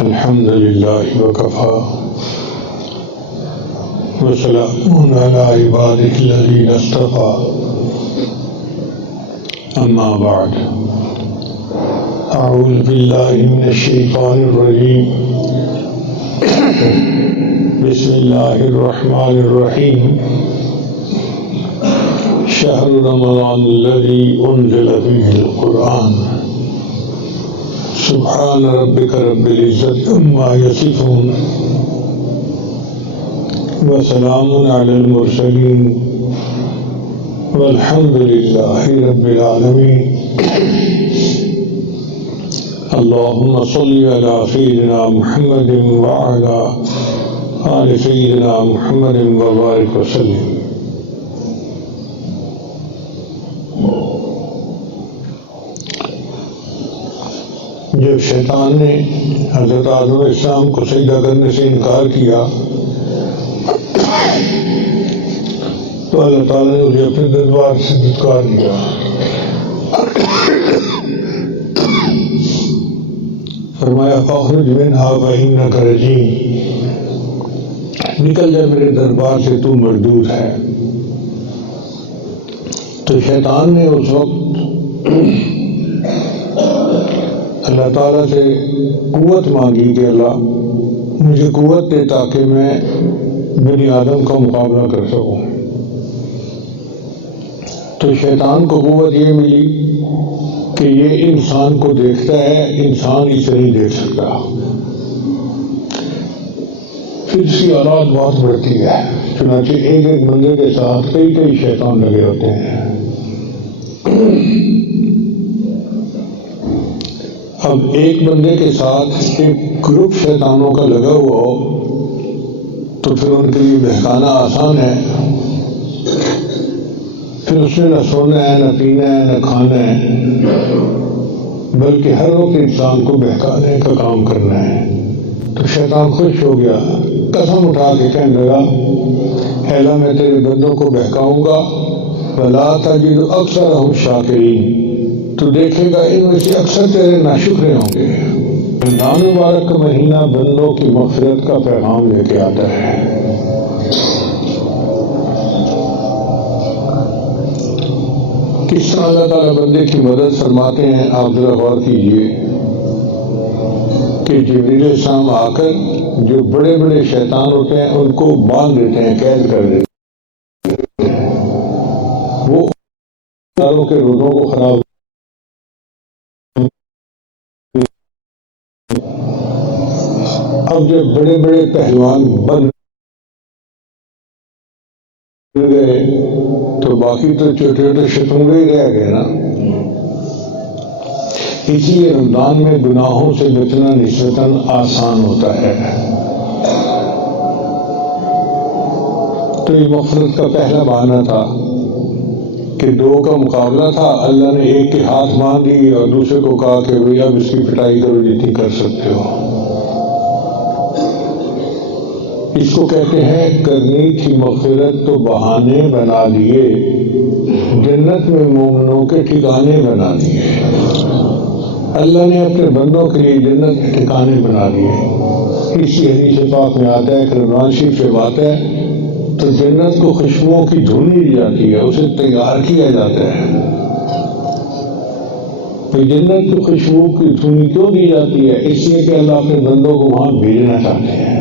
الحمد لله وكفى وسلام على عباده الذين اصطفى أما بعد أعوذ بالله من الشيطان الرجيم بسم الله الرحمن الرحيم شهر رمضان الذي أنزل فيه القرآن سبحان ربك رب العزة عما يصفون وسلام على المرسلين والحمد لله رب العالمين اللهم صل على سيدنا محمد وعلى آل سيدنا محمد وبارك وسلم. جب شیطان نے حضرت آدم علیہ السلام کو سجدہ کرنے سے انکار کیا تو اللہ تعالیٰ نے اسے اپنے دربار سے دھتکار دیا. فرمایا فاخرج منہا فإنک رجیم، نکل جا میرے دربار سے، تو مردود ہے. تو شیطان نے اس وقت اللہ تعالیٰ سے قوت مانگی کہ اللہ مجھے قوت دے تاکہ میں بنی آدم کا مقابلہ کر سکوں. تو شیطان کو قوت یہ ملی کہ یہ انسان کو دیکھتا ہے، انسان اسے نہیں دیکھ سکتا. پھر اس کی اولاد بہت بڑھتی ہے، چنانچہ ایک ایک بندے کے ساتھ کئی کئی شیطان لگے ہوتے ہیں. اب ایک بندے کے ساتھ ایک گروپ شیطانوں کا لگا ہوا ہو تو پھر ان کے لیے بہکانا آسان ہے. پھر اس نے نہ سونا ہے، نہ پینا ہے، نہ کھانا ہے، بلکہ ہر وقت انسان کو بہکانے کا کام کرنا ہے. تو شیطان خوش ہو گیا، قسم اٹھا کے کہنے لگا اے اللہ میں تیرے بندوں کو بہکاؤں گا، وَلَا تَجِدُ أَكْثَرَهُمْ شَاكِرِينَ، تو دیکھے گا ان میں سے اکثر تیرے ناشکرے ہوں گے. رمضان مبارک کا مہینہ بندوں کی مغفرت کا پیغام لے کے آتا ہے. کس طرح اللہ تعالیٰ بندے کی مدد فرماتے ہیں آپ ذرا غور کیجیے کہ جبریل السلام آ کر جو بڑے بڑے شیطان ہوتے ہیں ان کو باندھ دیتے ہیں، قید کر دیتے ہیں. وہ داروں کے روزوں کو خراب اب جب بڑے بڑے پہلوان بن گئے تو باقی تو چھوٹے چھوٹے شتنگے ہی رہ گئے نا. اس لیے رمضان میں گناہوں سے بچنا نسبتاً آسان ہوتا ہے. تو یہ مغفرت کا پہلا بہانہ تھا کہ دو کا مقابلہ تھا. اللہ نے ایک کے ہاتھ باندھ دیے اور دوسرے کو کہا کہ بھئی اب اس کی پٹائی کرو جتنی کر سکتے ہو. اس کو کہتے ہیں کرنی تھی مغفرت تو بہانے بنا دیے، جنت میں مومنوں کے ٹھکانے بنا دیے. اللہ نے اپنے بندوں کے لیے جنت کے ٹھکانے بنا دیے. اسی حدیث پاک میں آتا ہے کہ رمضان شریف سے بات ہے تو جنت کو خوشبوؤں کی دھن دی جاتی ہے، اسے تیار کیا جاتا ہے. تو جنت کی خوشبو کی دھن کیوں دی جاتی ہے؟ اس لیے کہ اللہ اپنے بندوں کو وہاں بھیجنا چاہتے ہیں.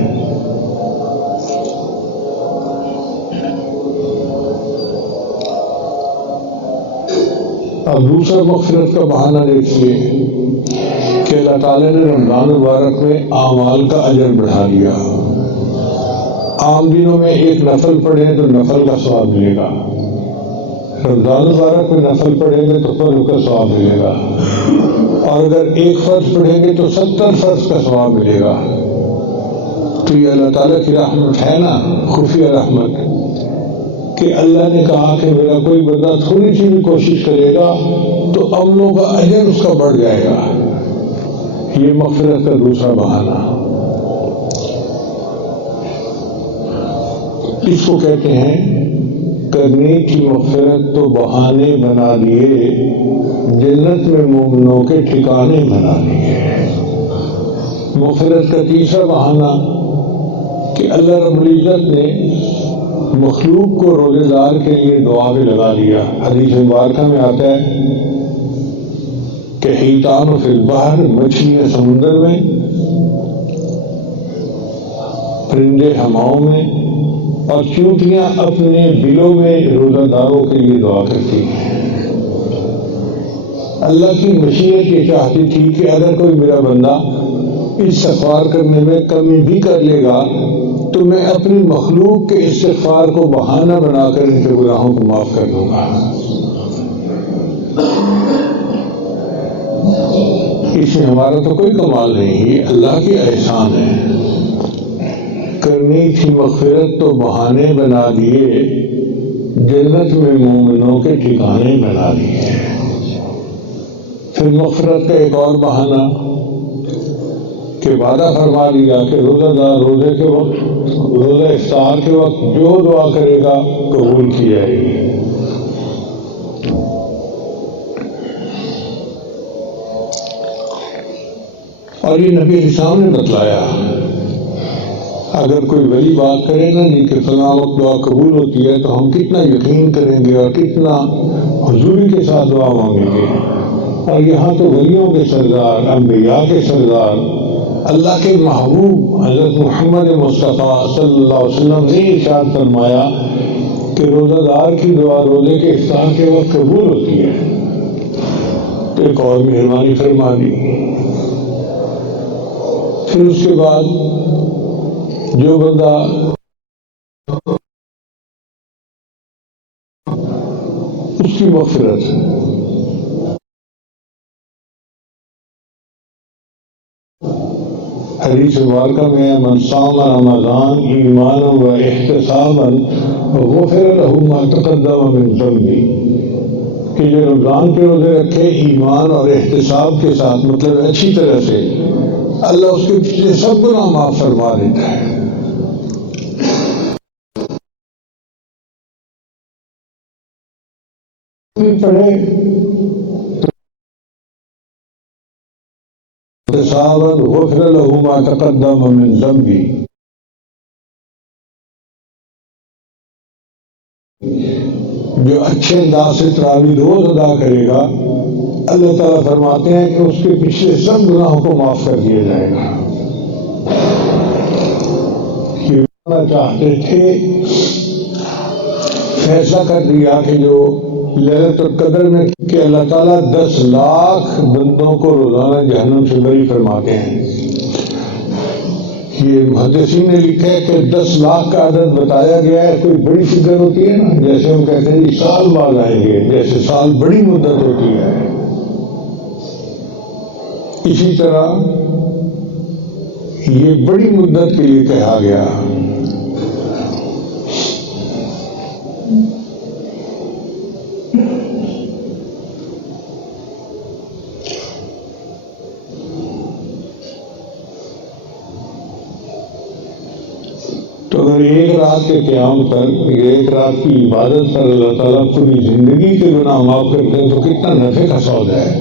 اب دوسرا مغفرت کا بہانہ دیکھیے کہ اللہ تعالیٰ نے رمضان مبارک میں اعمال کا اجر بڑھا دیا. عام دنوں میں ایک نفل پڑھیں تو نفل کا ثواب ملے گا، رمضان مبارک میں نفل پڑھیں گے تو فرض کا ثواب ملے گا، اور اگر ایک فرض پڑھیں گے تو 70 فرض کا ثواب ملے گا. تو یہ اللہ تعالیٰ کی رحمت ہے نا، خفیہ رحمت، کہ اللہ نے کہا کہ میرا کوئی بندہ تھوڑی سی بھی کوشش کرے گا تو عملوں کا اجر اس کا بڑھ جائے گا. یہ مغفرت کا دوسرا بہانہ. اس کو کہتے ہیں کرنے کی مغفرت تو بہانے بنا دیے، جنت میں مومنوں کے ٹھکانے بنا دیے. مغفرت کا تیسرا بہانہ کہ اللہ رب العزت نے مخلوق کو روزے دار کے لیے دعا میں لگا دیا۔ حدیث مبارکہ میں آتا ہے کہ حیتان فی البحر، مچھلیاں سمندر میں، پرندے ہواؤں میں، اور چونٹیاں اپنے بلوں میں روزہ داروں کے لیے دعا کرتی ہیں۔ اللہ کی مشیت یہ چاہتی تھی کہ اگر کوئی میرا بندہ استغفار کرنے میں کمی بھی کر لے گا تو میں اپنی مخلوق کے استغفار کو بہانہ بنا کر ان کے گناہوں کو معاف کر دوں گا۔ اس میں ہمارا تو کوئی کمال نہیں، یہ اللہ کی احسان ہے۔ کرنی تھی مغفرت تو بہانے بنا دیے، جنت میں مومنوں کے ٹھکانے بنا دیے۔ پھر مغفرت کا ایک اور بہانہ کہ وعدہ فرما دیا کہ روزہ دار روزے کے وقت، روزہ افطار کے وقت جو دعا کرے گا قبول کی جائے گی۔ اور یہ نبی اسلام نے بتلایا، اگر کوئی ولی بات کرے نا جی کہ فلاں وقت دعا قبول ہوتی ہے تو ہم کتنا یقین کریں گے اور کتنا حضوری کے ساتھ دعا مانگیں گے۔ اور یہاں تو ولیوں کے سردار، انبیاء کے سردار، اللہ کے محبوب حضرت محمد مصطفیٰ صلی اللہ علیہ وسلم نے ارشاد فرمایا کہ روزہ دار کی دعا روزے کے افطار کے وقت قبول ہوتی ہے۔ تو ایک اور مہربانی فرما دی۔ پھر اس کے بعد جو بندہ اس کی مغفرت، حدیث مبارکہ میں من صام رمضان ایمانا و احتسابا غفر له ما تقدم من ذنبه، کہ جو رمضان کے روزے رکھے ایمان اور احتساب کے ساتھ، مطلب اچھی طرح سے، اللہ اس کے پچھلے سب گناہ معاف فرما دیتا ہے۔ پڑھے احتسابا غفر له ما تقدم من ذنبه، جو اچھے انداز سے تراویح روز ادا کرے گا اللہ تعالیٰ فرماتے ہیں کہ اس کے پچھلے سب گناہوں کو معاف کر دیا جائے گا۔ یہ چاہتے تھے، فیصلہ کر دیا کہ جو لیلۃ القدر میں کہ اللہ تعالیٰ 10 لاکھ بندوں کو روزانہ جہنم سے بری فرماتے ہیں۔ یہ محدثین نے لکھا ہے کہ 10 لاکھ کا عدد بتایا گیا ہے، کوئی بڑی فگر ہوتی ہے نا، جیسے ہم کہتے ہیں سال بعد آئیں گے، جیسے سال بڑی مدت ہوتی ہے، اسی طرح یہ بڑی مدت کے لیے کہا گیا۔ تو اگر ایک رات کے قیام پر، ایک رات کی عبادت پر اللہ تعالیٰ پوری زندگی کے گناہ معاف کرتے ہیں تو کتنا نفع کا سودا ہے۔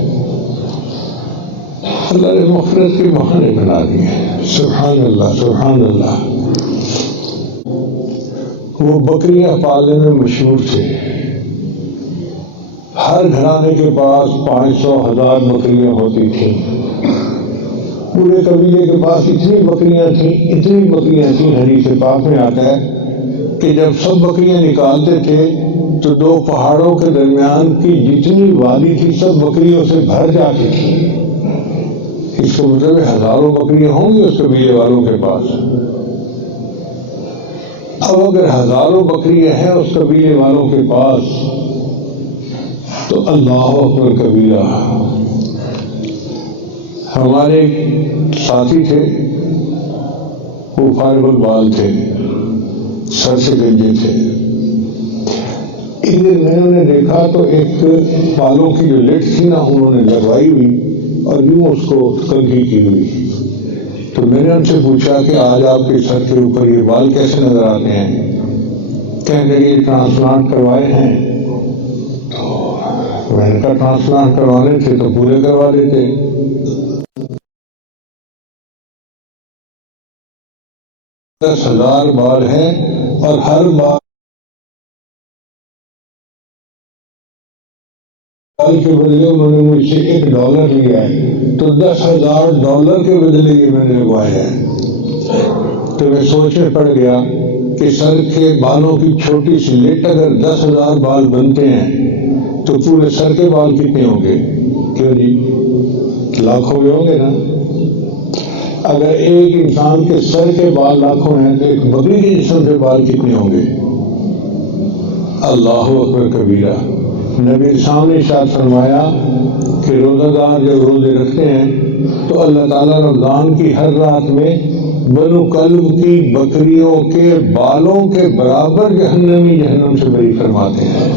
اللہ نے مغفرت کے بہانے بنا دیے۔ سبحان اللہ، سبحان اللہ۔ وہ بکریاں پالنے میں مشہور تھے، ہر گھرانے کے پاس 500,000 بکریاں ہوتی تھیں، پورے قبیلے کے پاس اتنی بکریاں تھیں، حدیث پاک میں آتا ہے کہ جب سب بکریاں نکالتے تھے تو 2 پہاڑوں کے درمیان کی جتنی وادی تھی سب بکریوں سے بھر جاتی تھی۔ اس کو مطلب ہزاروں بکریاں ہوں گی اس قبیلے والوں کے پاس۔ اب اگر ہزاروں بکریاں ہیں اس قبیلے والوں کے پاس تو اللہ اکبر کبیرہ۔ ہمارے ساتھی تھے، وہ فارغ البال تھے، سر سے گنجے تھے۔ ایک دن میں نے دیکھا تو ایک بالوں کی جو لٹ تھی نا انہوں نے لگوائی ہوئی اور یوں اس کو کنگھی کی ہوئی۔ تو میں نے ان سے پوچھا کہ آج آپ کے سر کے اوپر یہ بال کیسے نظر آتے ہیں؟ کہنے لگے ٹرانسپلانٹ کروائے ہیں۔ تو میں نے کہا ٹرانسپلانٹ کروانے تھے تو پورے کروا دیتے۔ 10,000 بال ہیں اور ہر بال کے بدلے انہوں نے مجھ سے $1 لیا ہے، تو $10,000 کے بدلے یہ میں نے لگوایا ہے۔ تو میں سوچ میں پڑ گیا کہ سر کے بالوں کی چھوٹی سی لٹ اگر 10,000 بال بنتے ہیں تو پورے سر کے بال کتنے ہوں گے؟ کیوں جی؟ لاکھوں میں ہوں گے نا۔ اگر ایک انسان کے سر کے بال لاکھوں ہیں تو ایک بکری کے جسم کے بال کتنے ہوں گے؟ اللہ اکبر کبیرہ۔ نبی سامنے ارشاد فرمایا کہ روزہ دار جب روزے رکھتے ہیں تو اللہ تعالیٰ رمضان کی ہر رات میں بنو کلب کی بکریوں کے بالوں کے برابر جہنم سے بری فرماتے ہیں۔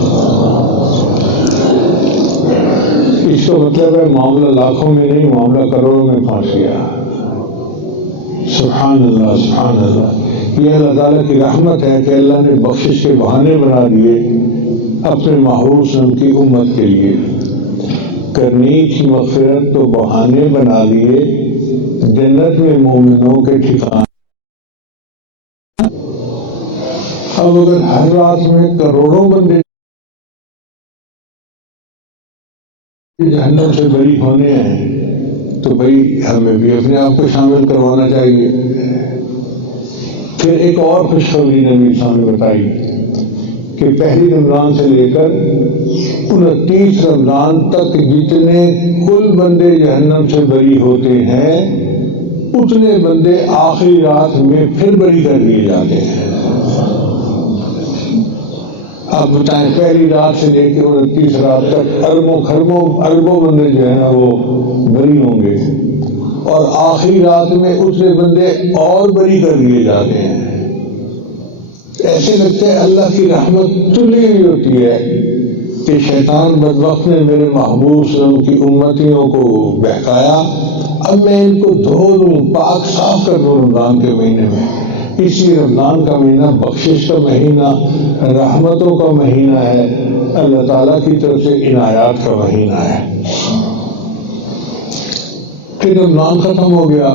اس کا مطلب ہے معاملہ لاکھوں میں نہیں، معاملہ کروڑوں میں پھنس گیا۔ سبحان اللہ، سبحان اللہ۔ یہ اللہ تعالیٰ کی رحمت ہے کہ اللہ نے بخشش کے بہانے بنا دیے اپنے محروس نم کی امت کے لیے۔ کرنی کی مغفرت تو بہانے بنا دیے جنت میں مومنوں کے ٹھکانے۔ اب اگر ہر رات میں کروڑوں بندے جہنم سے بری ہونے ہیں تو بھائی ہمیں بھی اپنے آپ کو شامل کروانا چاہیے۔ پھر ایک اور خوشخبری نبی سامنے بتائی کہ پہلی رمضان سے لے کر 29 رمضان تک جتنے کل بندے جہنم سے بری ہوتے ہیں اتنے بندے آخری رات میں پھر بری کر دیے جاتے ہیں۔ آپ بتائیں پہلی رات سے لے کے 29 رات تک اربوں بندے جو ہیں نا وہ بری ہوں گے، اور آخری رات میں اتنے بندے اور بری کر دیے جاتے ہیں۔ ایسے لگتا ہے اللہ کی رحمت تلی ہوئی ہوتی ہے کہ شیطان بدبخت نے میرے محبوب کی امتیوں کو بہکایا، اب میں ان کو دھو دوں، پاک صاف کر دوں رمضان کے مہینے میں۔ اسی رمضان کا مہینہ بخشش کا مہینہ، رحمتوں کا مہینہ ہے، اللہ تعالیٰ کی طرف سے عنایات کا مہینہ ہے۔ پھر رمضان ختم ہو گیا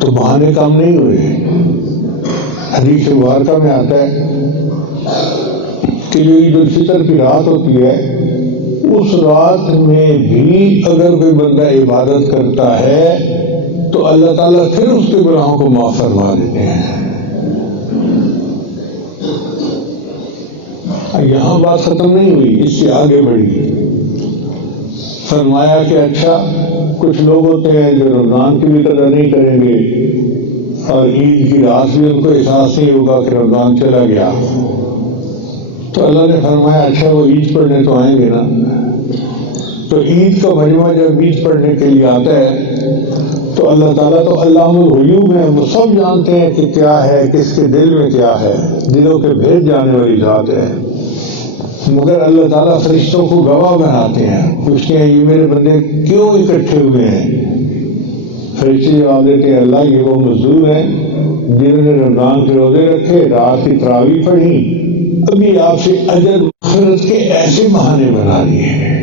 تو بہانے کام نہیں ہوئے۔ حدیث مبارکہ میں آتا ہے کہ جو عید الفطر کی رات ہوتی ہے اس رات میں بھی اگر کوئی بندہ عبادت کرتا ہے تو اللہ تعالیٰ پھر اس کے گناہوں کو معاف فرما دیتے ہیں۔ یہاں بات ختم نہیں ہوئی، اس سے آگے بڑھی۔ فرمایا کہ اچھا کچھ لوگ ہوتے ہیں جو رمضان کی بھی قدر نہیں کریں گے اور عید کی رات بھی ان کو احساس نہیں ہوگا کہ رمضان چلا گیا، تو اللہ نے فرمایا اچھا وہ عید پڑھنے تو آئیں گے نا۔ تو عید کا مجمع جب عید پڑھنے کے لیے آتا ہے تو اللہ تعالیٰ تو علام الغیوب ہے، وہ سب جانتے ہیں کہ کیا ہے، کس کے دل میں کیا ہے، دلوں کے بھید جانے والی ذات ہے، مگر اللہ تعالیٰ فرشتوں کو گواہ بناتے ہیں، پوچھتے ہیں یہ میرے بندے کیوں اکٹھے ہوئے ہیں؟ فرشتے جواب دیتے ہیں اللہ یہ وہ مزدور ہیں جنہوں نے رمضان کے روزے رکھے، رات کی تراویح پڑھی، ابھی آپ سے اجر مغفرت کے ایسے بہانے بنا لیے۔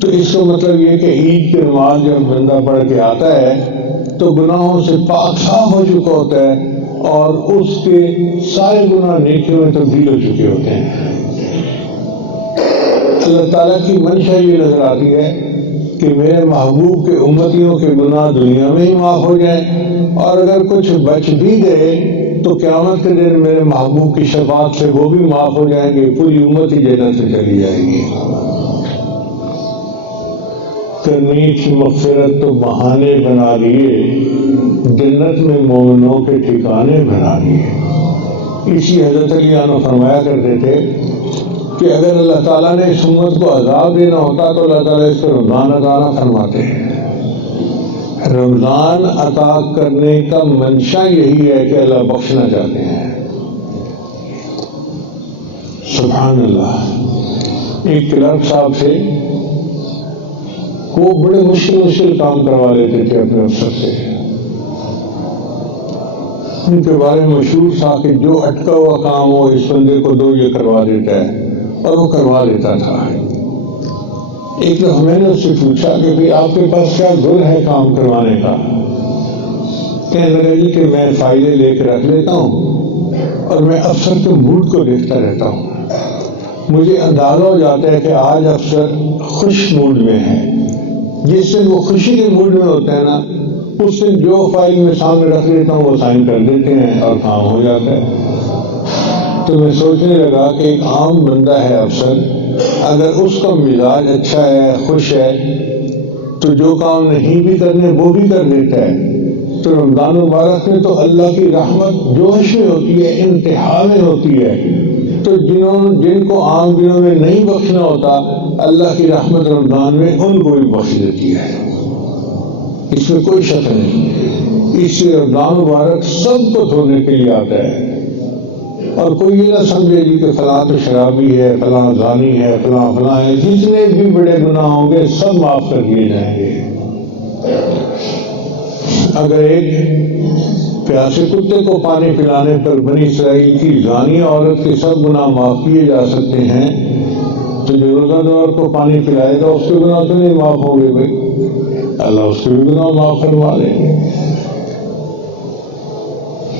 تو اس کا مطلب یہ کہ عید کی نماز جب بندہ پڑھ کے آتا ہے تو گناہوں سے پاک صاف ہو چکا ہوتا ہے اور اس کے سارے گناہ نیکیوں میں تبدیل ہو چکے ہوتے ہیں۔ اللہ تعالیٰ کی منشا یہ نظر آتی ہے کہ میرے محبوب کے امتیوں کے گناہ دنیا میں ہی معاف ہو جائیں، اور اگر کچھ بچ بھی گئے تو قیامت کے دن میرے محبوب کی شفاعت سے وہ بھی معاف ہو جائیں گے، پوری امت ہی جنت سے چلی جائے گی۔ کرنی کی مغفرت تو بہانے بنا لیے جنت میں مومنوں کے ٹھکانے بنا لیے۔ اسی حضرت علی عنہ فرمایا کرتے تھے کہ اگر اللہ تعالیٰ نے اس امت کو عذاب دینا ہوتا تو اللہ تعالیٰ اس کو رمضان عطا نہ فرماتے ہیں۔ رمضان عطا کرنے کا منشا یہی ہے کہ اللہ بخشنا چاہتے ہیں۔ سبحان اللہ۔ ایک کلرک صاحب سے وہ بڑے مشکل کام کروا لیتے تھے اپنے افسر سے، ان کے بارے میں مشہور تھا کہ جو اٹکا ہوا کام ہو اس بندے کو دو یہ کروا دیتا ہے، اور وہ کروا دیتا تھا۔ ایک دفعہ میں نے اس سے پوچھا کہ بھئی آپ کے پاس کیا گل ہے کام کروانے کا؟ کہنے لگا جی کہ میں فائلیں لے کے رکھ لیتا ہوں اور میں افسر کے موڈ کو دیکھتا رہتا ہوں. مجھے اندازہ ہو جاتا ہے کہ آج افسر خوش موڈ میں ہے. جس دن وہ خوشی کے موڈ میں ہوتا ہے نا، اس دن جو فائل میں سامنے رکھ لیتا ہوں وہ سائن کر دیتے ہیں اور کام ہو جاتا ہے. تو میں سوچنے لگا کہ ایک عام بندہ ہے افسر، اگر اس کا مزاج اچھا ہے، خوش ہے، تو جو کام نہیں بھی کرنے وہ بھی کر دیتا ہے. تو رمضان مبارک میں تو اللہ کی رحمت جوش میں ہوتی ہے، انتہا میں ہوتی ہے. تو جن کو عام دنوں میں نہیں بخشنا ہوتا، اللہ کی رحمت رمضان میں ان کو بھی بخش دیتی ہے. اس میں کوئی شک نہیں. اس سے رمضان مبارک سب کو دھونے کے لیے آتا ہے. اور کوئی یہ نہ سمجھے جی کہ فلاں تو شرابی ہے، فلاں زانی ہے، فلاں فلاں ہے. جتنے بھی بڑے گناہ ہوں گے سب معاف کر دیے جائیں گے. اگر ایک پیاسے کتے کو پانی پلانے پر بنی اسرائیل کی زانی عورت کے سب گناہ معاف کیے جا سکتے ہیں، تو جو روزہ دار کو پانی پلائے گا اس کے گناہ تو نہیں معاف ہوں گے بھائی؟ اللہ اس کے بھی گناہ معاف کروا دیں گے.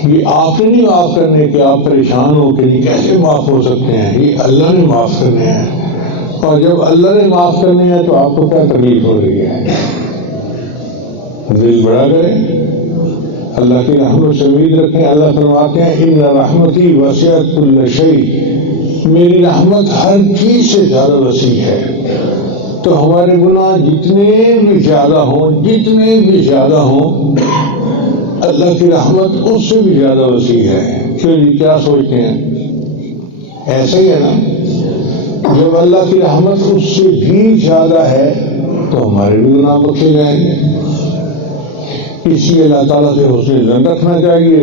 یہ آپ نے نہیں معاف کرنے کہ آپ پریشان ہو کہ یہ کیسے معاف ہو سکتے ہیں. یہ اللہ نے معاف کرنے ہیں، اور جب اللہ نے معاف کرنے ہیں تو آپ کو کیا تکلیف ہو رہی ہے؟ دل بڑا کریں، اللہ کی رحمت سے امید رکھیں. اللہ فرماتے ہیں ان رحمتی وسعت کل شیء، میری رحمت ہر چیز سے زیادہ وسیع ہے. تو ہمارے گناہ جتنے بھی زیادہ ہوں اللہ کی رحمت اس سے بھی زیادہ وسیع ہے. کیوں جی، کیا سوچتے ہیں؟ ایسا ہی ہے نا، جب اللہ کی رحمت اس سے بھی زیادہ ہے تو ہمارے بھی گناہ بخشے جائیں گے. اس لیے اللہ تعالیٰ سے حسن ظن رکھنا چاہیے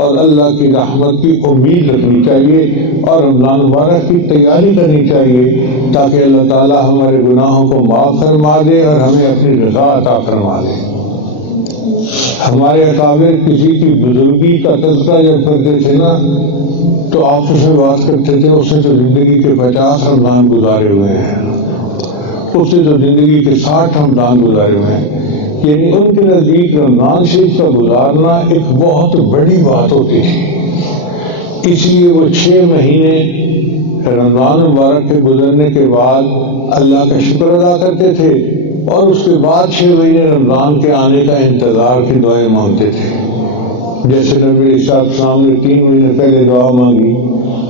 اور اللہ کی رحمت کی امید رکھنی چاہیے اور رمضان مبارک کی تیاری کرنی چاہیے تاکہ اللہ تعالیٰ ہمارے گناہوں کو معاف فرما دے اور ہمیں اپنی رضا عطا فرما دے. ہمارے اکابر کسی کی بزرگی کا تذکرہ جب کرتے تھے نا تو آپس میں بات کرتے تھے اس نے تو زندگی کے 50 رمضان گزارے ہوئے ہیں، اس نے تو زندگی کے 60 رمضان گزارے ہوئے ہیں. یعنی ان کے نزدیک رمضان شریف کا گزارنا ایک بہت بڑی بات ہوتی تھی. اس لیے وہ 6 مہینے رمضان مبارک کے گزرنے کے بعد اللہ کا شکر ادا کرتے تھے اور اس کے بعد 6 مہینے رمضان کے آنے کا انتظار کی دعائیں مانگتے تھے. جیسے نبی عیسیٰ السلام نے 3 مہینے پہلے دعا مانگی،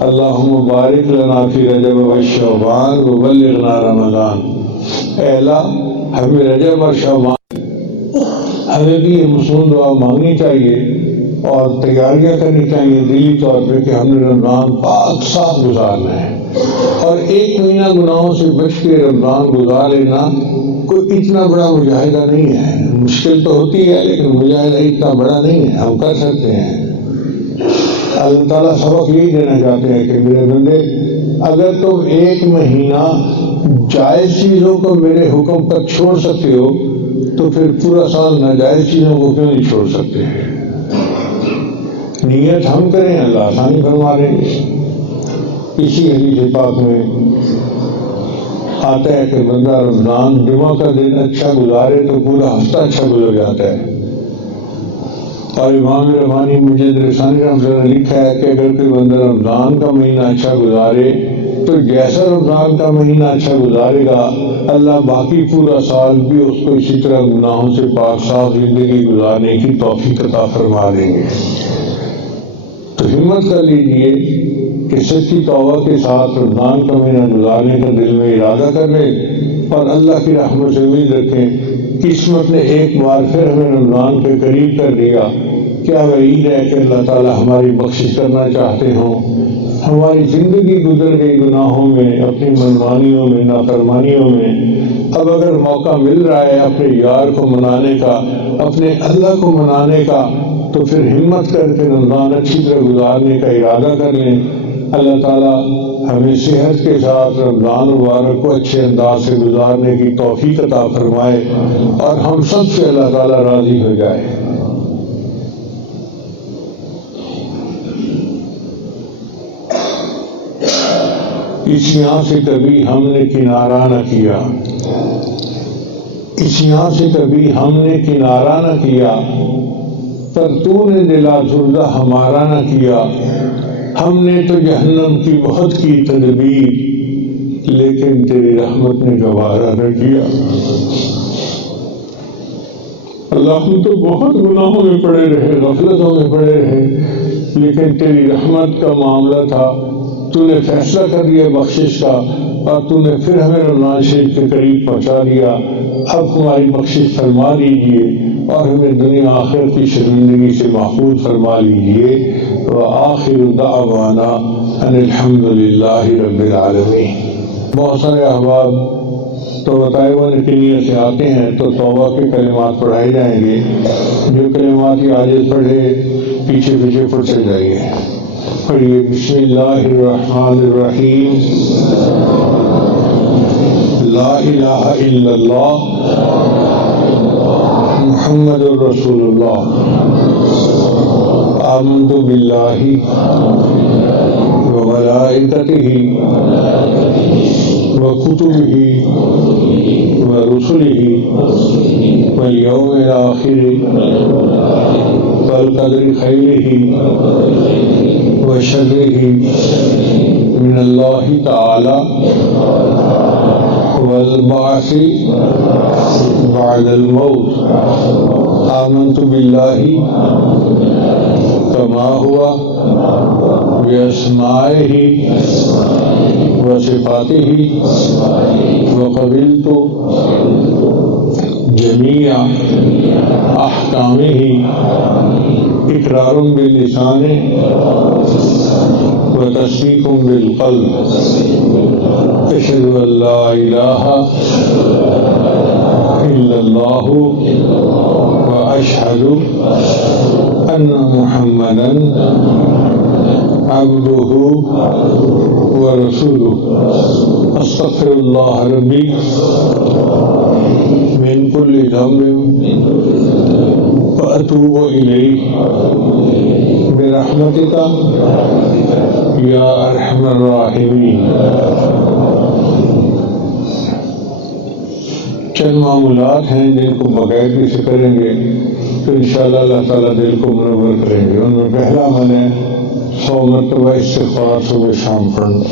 اللہم بارک لنا فی رجب و شعبان وبلغنا رمضان. اے اللہ ہمیں رجب اور شعبان، ہمیں بھی یہ مصنون دعا مانگنی چاہیے اور تیاریاں کرنی چاہیے دلی طور پہ کہ ہم نے رمضان پاک صاف گزارنا ہے. اور 1 مہینہ گناہوں سے بچ کے رمضان گزار لینا کوئی اتنا بڑا مجاہدہ نہیں ہے. مشکل تو ہوتی ہے لیکن مجاہدہ اتنا بڑا نہیں ہے، ہم کر سکتے ہیں. اللہ تعالیٰ سبق یہی دینا چاہتے ہیں کہ میرے بندے، اگر تم 1 مہینہ جائز چیزوں کو میرے حکم تک چھوڑ سکتے ہو تو پھر پورا سال ناجائز چیزوں کو کیوں نہیں چھوڑ سکتے؟ نیت ہم کریں، اللہ آسانی فرما دیں گے. اسی حدیث پاک میں آتا ہے کہ بندہ رمضان جمعہ کا دن اچھا گزارے تو پورا ہفتہ اچھا گزر جاتا ہے. اور امام ربانی مجد رسانی رحمۃ اللہ نے لکھا ہے کہ اگر کوئی بندہ رمضان کا مہینہ اچھا گزارے تو جیسا رمضان کا مہینہ اچھا گزارے گا اللہ باقی پورا سال بھی اس کو اسی طرح گناہوں سے پاک صاف زندگی گزارنے کی توفیق عطا فرما دیں گے. تو ہمت کر لیجئے کہ سچی توبہ کے ساتھ رمضان کا مہینہ گزارنے کا دل میں ارادہ کر لیں اور اللہ کی رحمت سے امید رکھیں. قسمت نے ایک بار پھر ہمیں رمضان کے قریب کر دیا. کیا وعید ہے کہ اللہ تعالیٰ ہماری بخشش کرنا چاہتے ہوں. ہماری زندگی گزر گئی گناہوں میں، اپنی منمانیوں میں، نافرمانیوں میں. اب اگر موقع مل رہا ہے اپنے یار کو منانے کا، اپنے اللہ کو منانے کا، تو پھر ہمت کر کے رمضان اچھی طرح گزارنے کا ارادہ کر لیں. اللہ تعالیٰ ہمیں صحت کے ساتھ رمضان مبارک کو اچھے انداز سے گزارنے کی توفیق عطا فرمائے اور ہم سب سے اللہ تعالیٰ راضی ہو جائے. اس یہاں سے کبھی ہم نے کنارہ نہ کیا، اس یہاں سے کبھی ہم نے کنارہ نہ کیا، پر تو نے دل آزردہ ہمارا نہ کیا، ہم نے تو جہنم کی بہت کی تدبیر، لیکن تیری رحمت نے گوارا نہ کیا۔ اللہ ہم تو بہت گناہوں میں پڑے رہے، غفلتوں میں پڑے رہے، لیکن تیری رحمت کا معاملہ تھا، تو نے فیصلہ کر دیا بخشش کا، اور تو نے پھر ہمیں رمضان شریف کے قریب پہنچا دیا۔ اب ہماری بخشش فرما دیجیے اور ہمیں دنیا آخر کی شرمندگی سے محفوظ فرما لیجیے۔ وآخر دعوانا ان الحمد للہ رب العالمین۔ بہت سارے احباب تو بتائے ہوئے نیت سے آتے ہیں تو توبہ کے کلمات پڑھائے جائیں گے، جو کلمات یہ عاجز پڑھے پیچھے پیچھے پڑھتے جائیے۔ پڑھیے بسم اللہ الرحمن الرحیم، لا الہ الا اللہ محمد رسول اللہ، آمنت باللہ وملائکتہ وکتبہ ورسلہ والیوم الآخر والقدر خیرہ وشرہ من اللہ تعالی والبعث بعد الموت، آمنت باللہ کما ہوا بأسمائہ وصفاتہ وقبلت جمیع احکامہ اقرار باللسان وتصدیق بالقلب، اشہد ان لا الہ الا اللہ واشہد ان محمدا عبدہ ورسولہ، استغفر اللہ ربی من کل ذنب واتوب الیہ برحمتک یا ارحم الراحمین۔ چند معمولات ہیں جن کو باقاعدگی سے کریں گے تو انشاءاللہ اللہ تعالیٰ دل کو منور کریں گے۔ ان میں پہلا عمل ہے 100 مرتبہ استغفار صبح شام پڑھنا،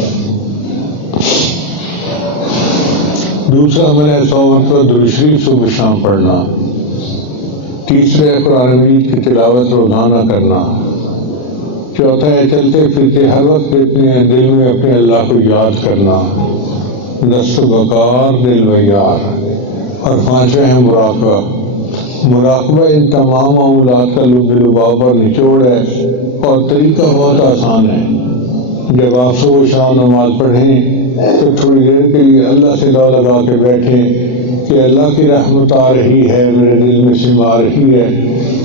دوسرا عمل ہے 100 مرتبہ درود شریف صبح شام پڑھنا، تیسرا ہے قرآن مجید کی تلاوت روزانہ کرنا، چوتھا ہے چلتے پھرتے ہر وقت اپنے دل میں اپنے اللہ کو یاد کرنا، دست بکار دل و یار، اور پانچواں ہے مراقبہ۔ مراقبہ ان تمام معمولات کا لب لباب پر نچوڑ ہے اور طریقہ بہت آسان ہے۔ جب آپ صبح شام نماز پڑھیں تو تھوڑی دیر کے لیے اللہ سے لا لگا کے بیٹھیں کہ اللہ کی رحمت آ رہی ہے، میرے دل میں سما رہی ہے،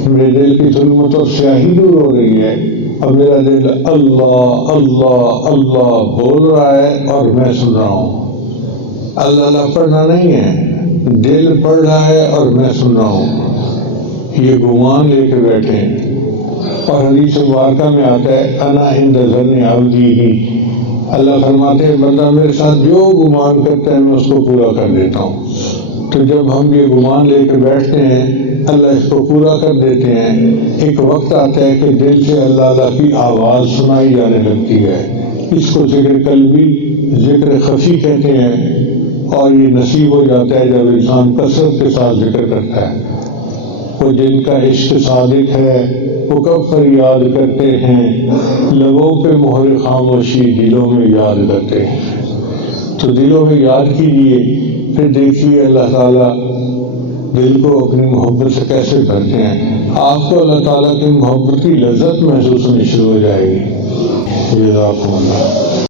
میرے دل کی ظلمت اور سیاہی دور ہو رہی ہے، اب میرا دل اللہ اللہ اللہ بول رہا ہے اور میں سن رہا ہوں۔ اللہ اللہ پڑھنا نہیں ہے، دل پڑھ رہا ہے اور میں سن رہا ہوں، یہ گمان لے کے بیٹھیں۔ اور حدیث مبارکہ میں آتا ہے انا عند ظن عبدی ہی، اللہ فرماتے ہیں بندہ میرے ساتھ جو گمان کرتا ہے میں اس کو پورا کر دیتا ہوں۔ تو جب ہم یہ گمان لے کے بیٹھتے ہیں اللہ اس کو پورا کر دیتے ہیں۔ ایک وقت آتا ہے کہ دل سے اللہ اللہ کی آواز سنائی جانے لگتی ہے، اس کو ذکر قلبی ذکر خفی کہتے ہیں، اور یہ نصیب ہو جاتا ہے جب انسان کثرت کے ساتھ ذکر کرتا ہے۔ وہ جن کا عشق صادق ہے وہ کب فریاد کرتے ہیں، لبوں پہ مہر خاموشی دلوں میں یاد کرتے ہیں۔ تو دلوں میں یاد کیجیے، پھر دیکھیے اللہ تعالیٰ دل کو اپنی محبت سے کیسے بھرتے ہیں۔ آپ کو اللہ تعالیٰ کی محبت کی لذت محسوس ہونی شروع ہو جائے گی۔ جزاکم اللہ۔